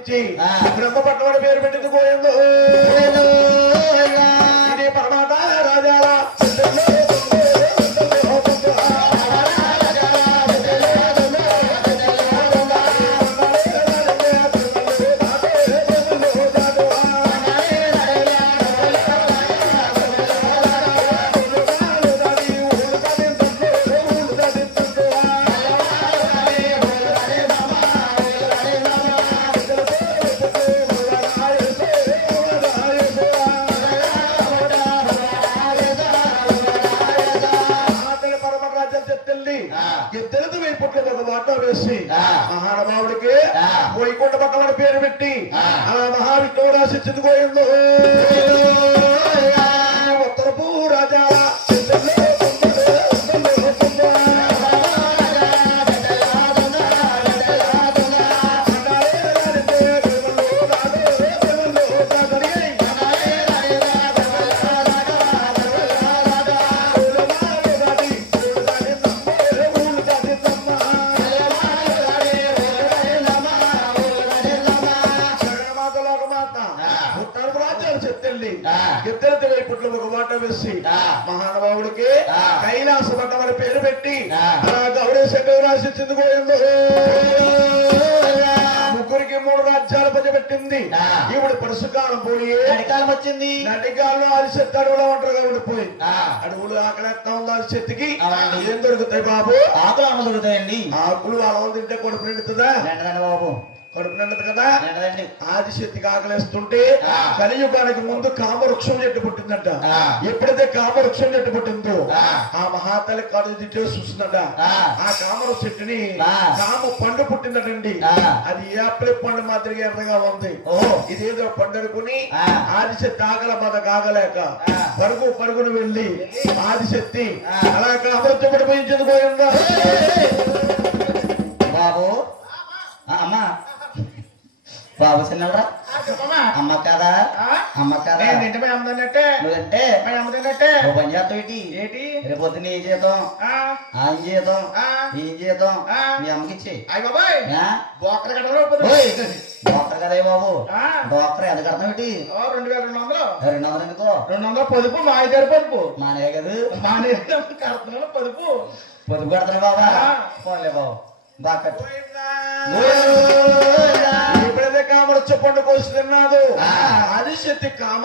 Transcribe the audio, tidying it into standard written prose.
ఆరాధించి బ్రహ్మపట్నం పేరు పెట్టింది పోయిందో ఇదే పరమాట రాజాల మహానుభావుడికి వైకుంఠ పట్టమని పేరు పెట్టి ఆ మహావిష్ణువు రాసిచ్చింది పోయిందో ఉత్తరపు రాజా ఇద్దరితో వైపుట్లో ఒక మాట వేసి మహానుభావుడికి కైలాస పట్టమని పేరు పెట్టి గౌడేశ్వర రాసిచ్చింది పోయిందో ముగ్గురికి 3 రాజ్యాలు పంచబెట్టింది ఇప్పుడు పరుశుకాలం పోయి నడికాలం వచ్చింది నడికాలంలో అరిసెత్తి అడవులో ఒంటరిగా ఉండిపోయి అడవులు ఆకలిస్తా ఉంది అరిసెత్తికి ఏం దొరుకుతాయి బాబు ఆకులు అమ్మ దొరుకుతాయండి ఆకులు అలవలు తింటే కడుపు నిండుతుందా బాబు కడుపు నిండదు కదా ఆదిశక్తికి ఆకలిస్తుంటే కలియుగానికి ముందు కామవృక్షం చెట్టు పుట్టిందంట ఎప్పుడైతే కామవృక్షం చెట్టు పుట్టిందో ఆ మహాతల్లి కాడు తిట్టే చూస్తుందంట ఆ కామవృక్ష చెట్టుని కామ పండు పుట్టిందటండి అది ఏప్రిల్ పండు మాదిరిగా ఎర్రగా ఉంది ఇదేదో పండుకుని ఆదిశక్తి ఆగల బాధ కాగలేక పరుగును వెళ్ళి ఆదిశక్తి అలా కామవృక్షం పడిపోయించింది పోయిందా బాబు అమ్మా బాబు చిన్నవరా అమ్మ కదా అమ్మ కదా నువ్వంటే పని చేస్తావు ఏంటి రేపు పొద్దున్న ఏ జీతం ఏం జీతం ఏం జీతం మీ అమ్మకి ఇచ్చి డాక్టర్ కదా బాబు డాక్టర్ ఎంత కడతాం ఏంటి 2200 ఎందుకో 200 పొదుపు మా ఇద్దరు పొదుపు మానే కదా కడుతున్నాను పొదుపు కడతాను బాబా పోలే బాబు బాగా ఎప్పుడైతే కామరొచ్చ పండు కోసి తిన్నాదు అది శక్తి కామ